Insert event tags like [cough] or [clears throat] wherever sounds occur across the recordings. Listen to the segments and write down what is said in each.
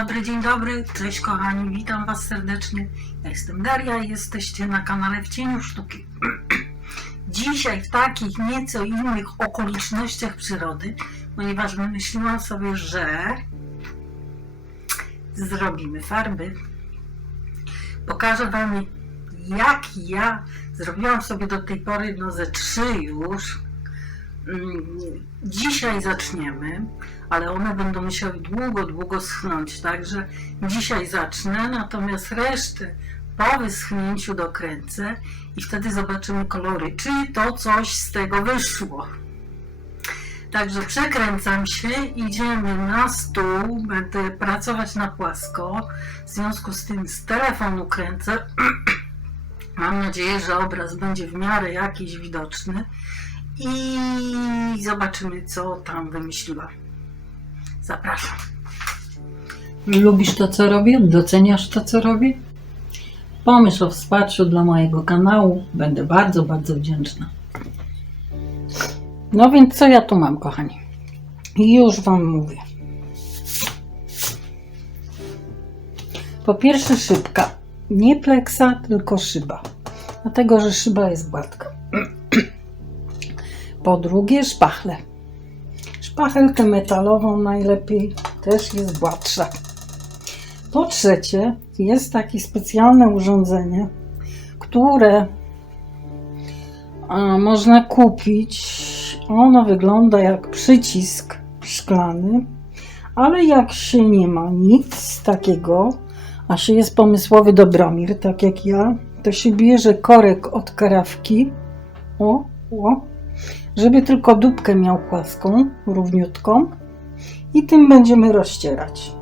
dobry, dzień dobry, cześć kochani, witam Was serdecznie. Ja jestem Daria jesteście na kanale W Cieniu Sztuki. [clears throat] Dzisiaj w takich nieco innych okolicznościach przyrody, ponieważ wymyśliłam sobie, że zrobimy farby. Pokażę Wam, jak ja zrobiłam sobie do tej pory, no ze trzy już. Mm, Dzisiaj zaczniemy, ale one będą musiały długo, długo schnąć, także dzisiaj zacznę, natomiast resztę po wyschnięciu dokręcę i wtedy zobaczymy kolory, czy to coś z tego wyszło. Także przekręcam się, idziemy na stół, będę pracować na płasko, w związku z tym z telefonu kręcę. [clears throat] Mam nadzieję, że obraz będzie w miarę jakiś widoczny i zobaczymy, co tam wymyśliła. Zapraszam. Lubisz to, co robię? Doceniasz to, co robię? Pomyśl o wsparciu dla mojego kanału. Będę bardzo, bardzo wdzięczna. No więc co ja tu mam, kochani? Już Wam mówię. Po pierwsze szybka. Nie pleksa, tylko szyba. Dlatego, że szyba jest gładka. Po drugie szpachle. Szpachelkę metalową najlepiej też jest gładsza. Po trzecie, jest takie specjalne urządzenie, które można kupić. Ono wygląda jak przycisk szklany, ale jak się nie ma nic takiego, a się jest pomysłowy Dobromir, tak jak ja, to się bierze korek od karawki. O, o, żeby tylko dupkę miał płaską, równiutką i tym będziemy rozcierać.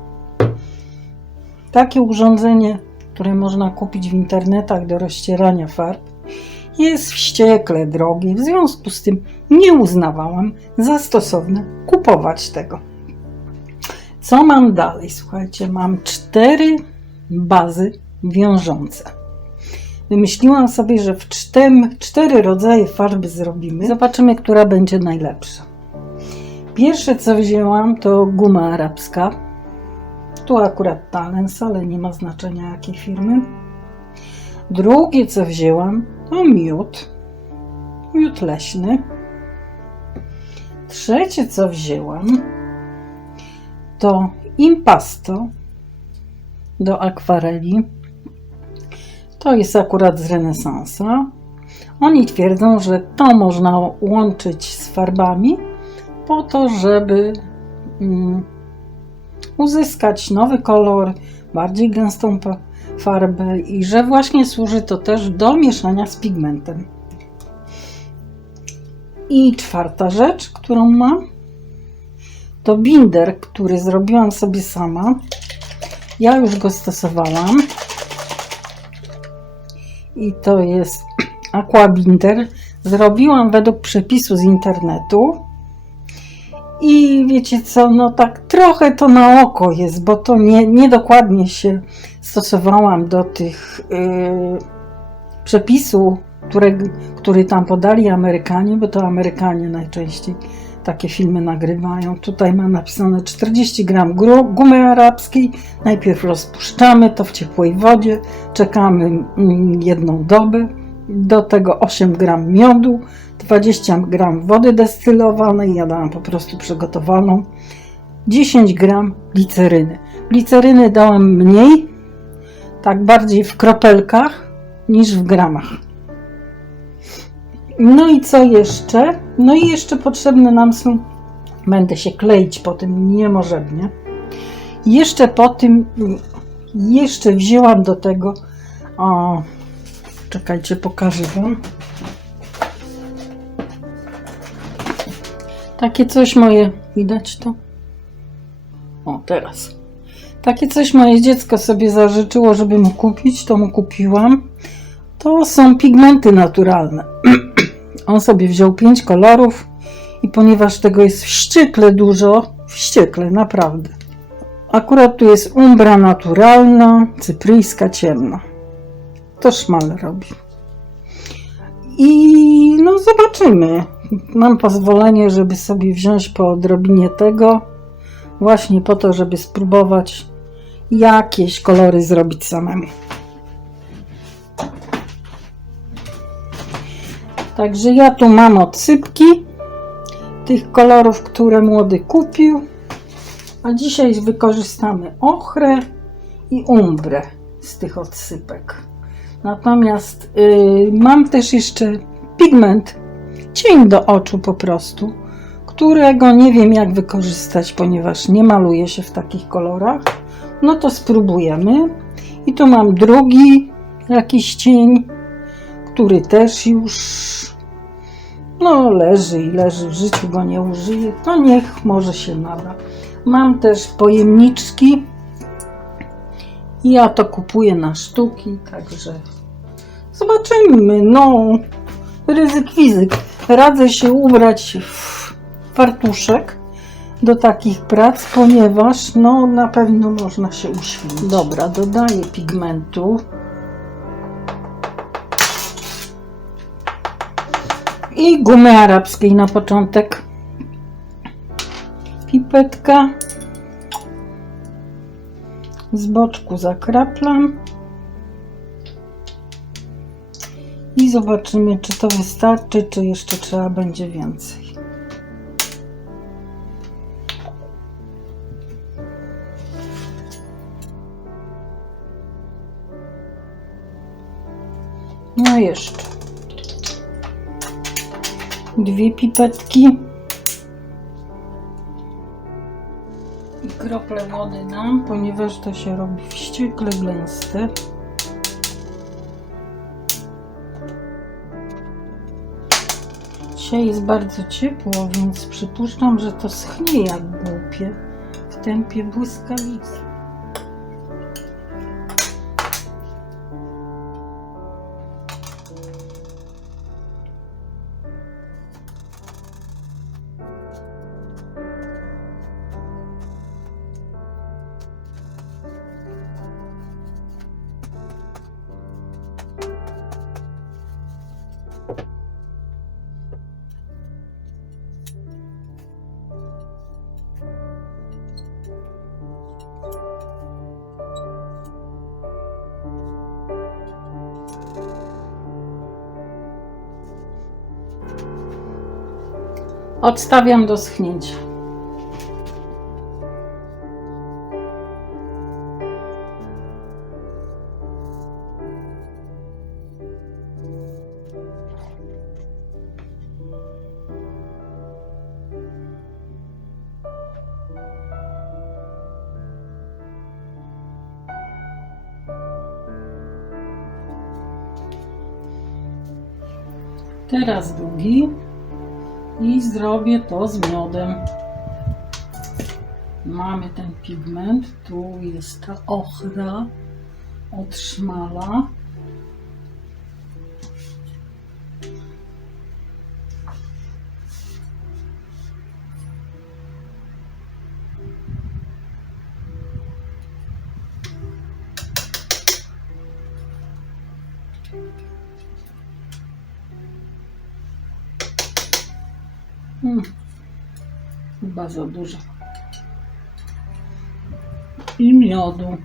Takie urządzenie, które można kupić w internetach do rozcierania farb, jest wściekle drogie. W związku z tym nie uznawałam za stosowne kupować tego. Co mam dalej? Słuchajcie, mam cztery bazy wiążące. Wymyśliłam sobie, że w cztem, cztery rodzaje farby zrobimy. Zobaczymy, która będzie najlepsza. Pierwsze, co wzięłam, to guma arabska. Tu akurat Talens, ale nie ma znaczenia jakiej firmy. Drugie, co wzięłam, to miód. Miód leśny. Trzecie, co wzięłam, to impasto do akwareli. To jest akurat z renesansa. Oni twierdzą, że to można łączyć z farbami po to, żeby mm, uzyskać nowy kolor, bardziej gęstą farbę i że właśnie służy to też do mieszania z pigmentem. I czwarta rzecz, którą mam, to binder, który zrobiłam sobie sama. Ja już go stosowałam. I to jest [clears throat] Aquabinder. Zrobiłam według przepisu z internetu. I wiecie co, no tak trochę to na oko jest, bo to nie, niedokładnie się stosowałam do tych yy, które, który tam podali Amerykanie, bo to Amerykanie najczęściej takie filmy nagrywają. Tutaj ma napisane 40 gram gumy arabskiej. Najpierw rozpuszczamy to w ciepłej wodzie, czekamy mm, jedną dobę. Do tego 8 gram miodu, 20 gram wody destylowanej, ja dałam po prostu przygotowaną, 10 gram gliceryny. Gliceryny dałam mniej, tak bardziej w kropelkach niż w gramach. No i co jeszcze? No i jeszcze potrzebne nam są, będę się kleić po tym niemożebnie. Jeszcze po tym, jeszcze wzięłam do tego, o, czekajcie, pokażę Wam. Takie coś moje, widać to? O, teraz. Takie coś moje dziecko sobie zażyczyło, żeby mu kupić, to mu kupiłam. To są pigmenty naturalne. [clears throat] On sobie wziął pięć kolorów i ponieważ tego jest wściekle dużo, wściekle, naprawdę. Akurat tu jest umbra naturalna, cypryjska ciemna. To szmal robi. I no zobaczymy. Mam pozwolenie, żeby sobie wziąć po odrobinie tego, właśnie po to, żeby spróbować jakieś kolory zrobić samemu. Także ja tu mam odsypki tych kolorów, które młody kupił. A dzisiaj wykorzystamy ochrę i umbrę z tych odsypek. Natomiast y, mam też jeszcze pigment, cień do oczu po prostu, którego nie wiem jak wykorzystać, ponieważ nie maluje się w takich kolorach. No to spróbujemy. I tu mam drugi jakiś cień, który też już no leży i leży, w życiu go nie użyję, to niech może się nada. Mam też pojemniczki. Ja to kupuję na sztuki, także zobaczymy. No, ryzyk fizyk. Radzę się ubrać w fartuszek do takich prac, ponieważ no na pewno można się uświęcić. Dobra, dodaję pigmentu. I gumy arabskiej na początek. Pipetka. Z boczku zakraplam. I zobaczymy, czy to wystarczy, czy jeszcze trzeba będzie więcej. No jeszcze dwie pipetki i krople wody dam, ponieważ to się robi wściekle gęste. Dzisiaj jest bardzo ciepło, więc przypuszczam, że to schnie jak głupie w tempie błyskawicy. Odstawiam do schnięcia. Teraz drugi i zrobię to z miodem. Mamy ten pigment, tu jest ta ochra od szmala. Hmm. Chyba za dużo. I miodu.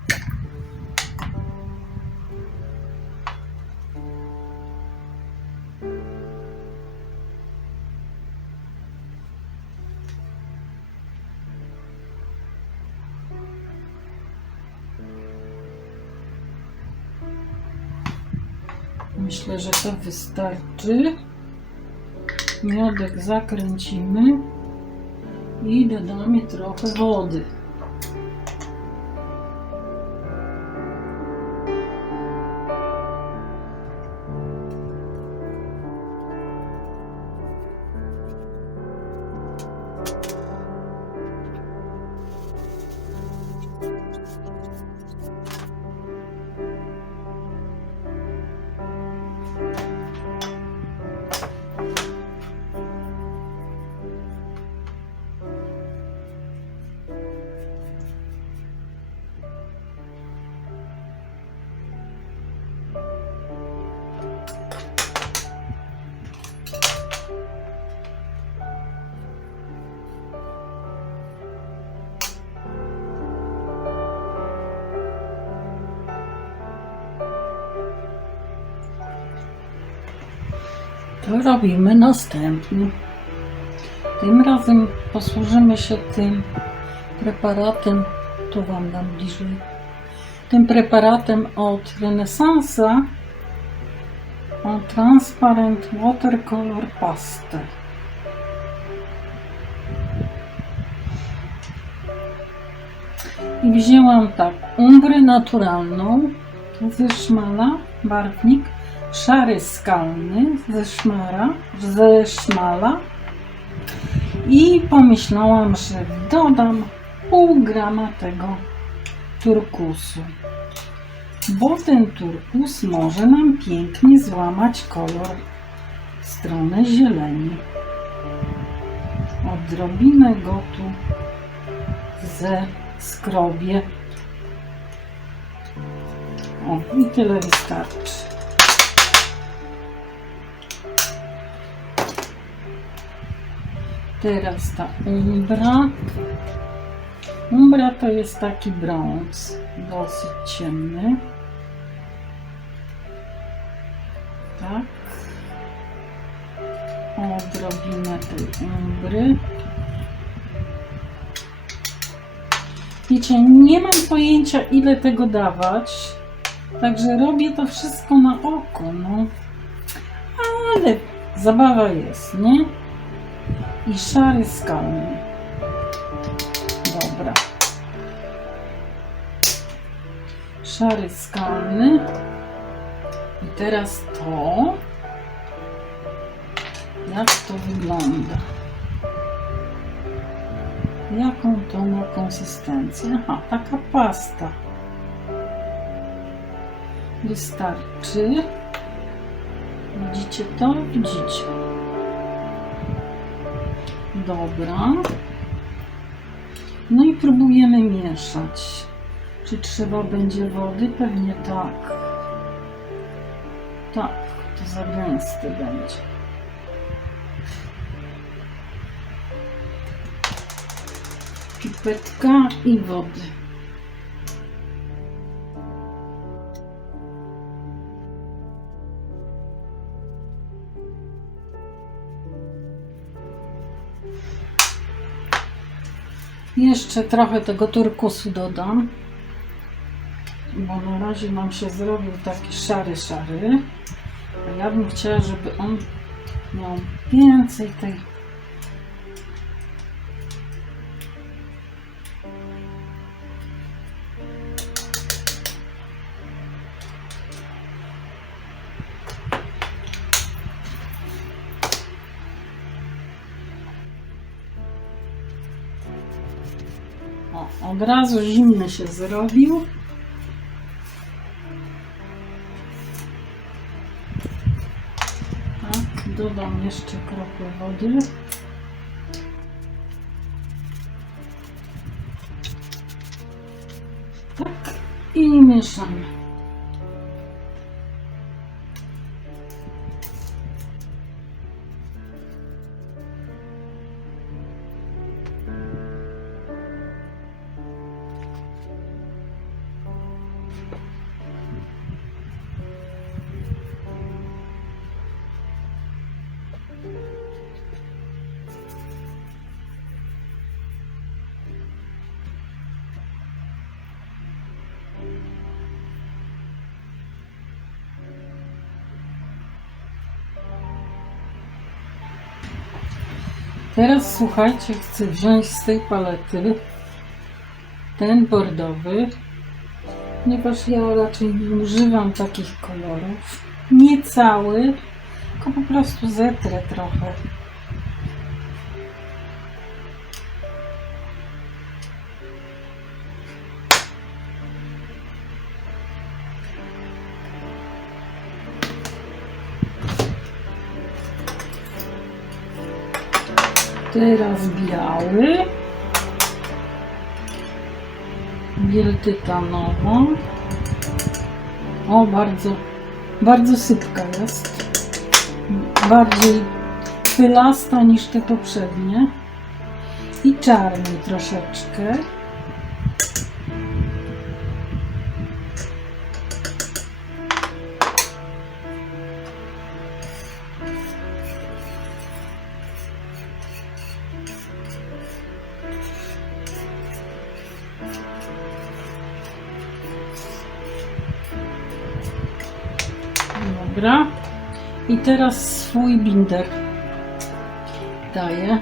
Myślę, że to wystarczy. Miodek zakręcimy i dodamy trochę wody. Robimy następny. Tym razem posłużymy się tym preparatem, tu Wam dam bliżej, tym preparatem od Renesansa o Transparent Watercolor Pastel. I wzięłam tak, umbrę naturalną ze szmala, barwnik, szary skalny ze szmara, ze szmala i pomyślałam, że dodam pół grama tego turkusu. Bo ten turkus może nam pięknie złamać kolor w stronę zieleni. Odrobinę go tu ze skrobię. O, i tyle wystarczy. Teraz ta umbra. Umbra to jest taki brąz, dosyć ciemny. Tak. Odrobinę tej umbry. Wiecie, nie mam pojęcia ile tego dawać, także robię to wszystko na oko, no. Ale zabawa jest, nie? I szary skalny. Dobra. Szary skalny. I teraz to. Jak to wygląda? Jaką to ma konsystencję? Aha, taka pasta. Wystarczy. Widzicie to? Widzicie. Dobra. No i próbujemy mieszać. Czy trzeba będzie wody? Pewnie tak. Tak, to za gęsty będzie. Pipetka i wody. Jeszcze trochę tego turkusu dodam, bo na razie nam się zrobił taki szary, szary. A ja bym chciała, żeby on miał więcej tej od razu zimny się zrobił. Tak, dodam jeszcze kroplę wody. Tak, i mieszamy. Teraz słuchajcie, chcę wziąć z tej palety ten bordowy, ponieważ ja raczej nie używam takich kolorów. Nie cały, tylko po prostu zetrę trochę. Teraz biały. Biel. O, bardzo, bardzo sypka jest. Bardziej chwilasta niż te poprzednie. I czarny troszeczkę. Dobra. I teraz swój binder daję.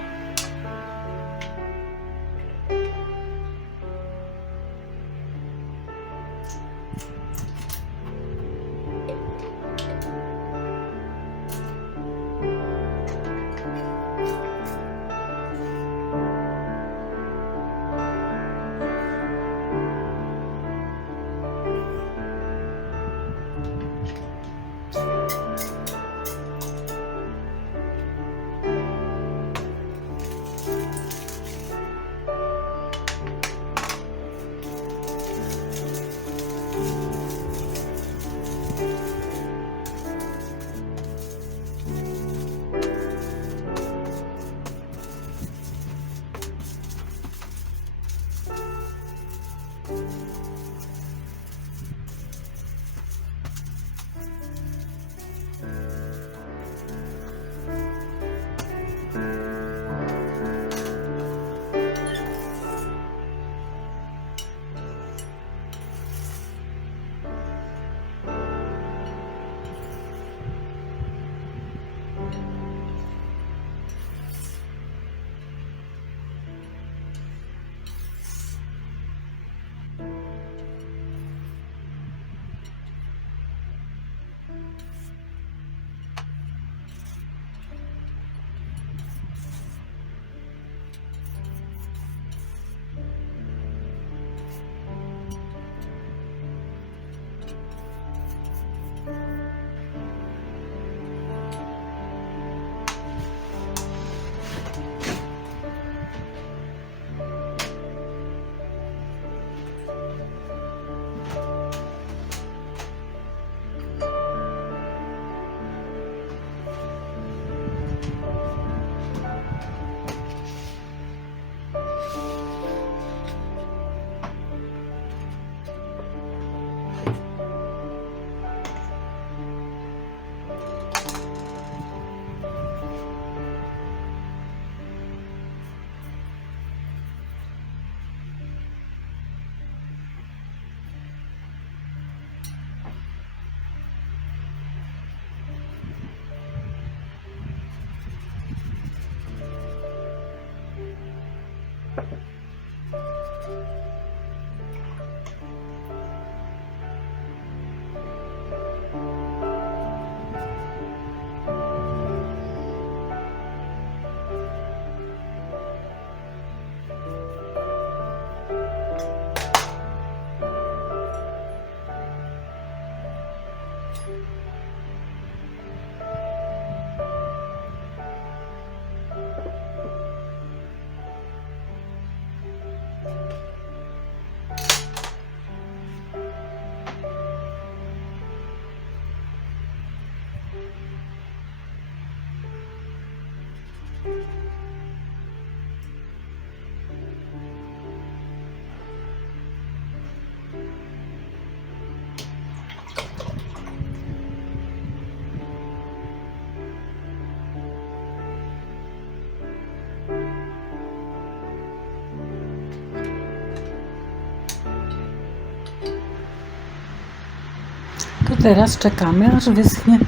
Teraz czekamy, aż wyschnie.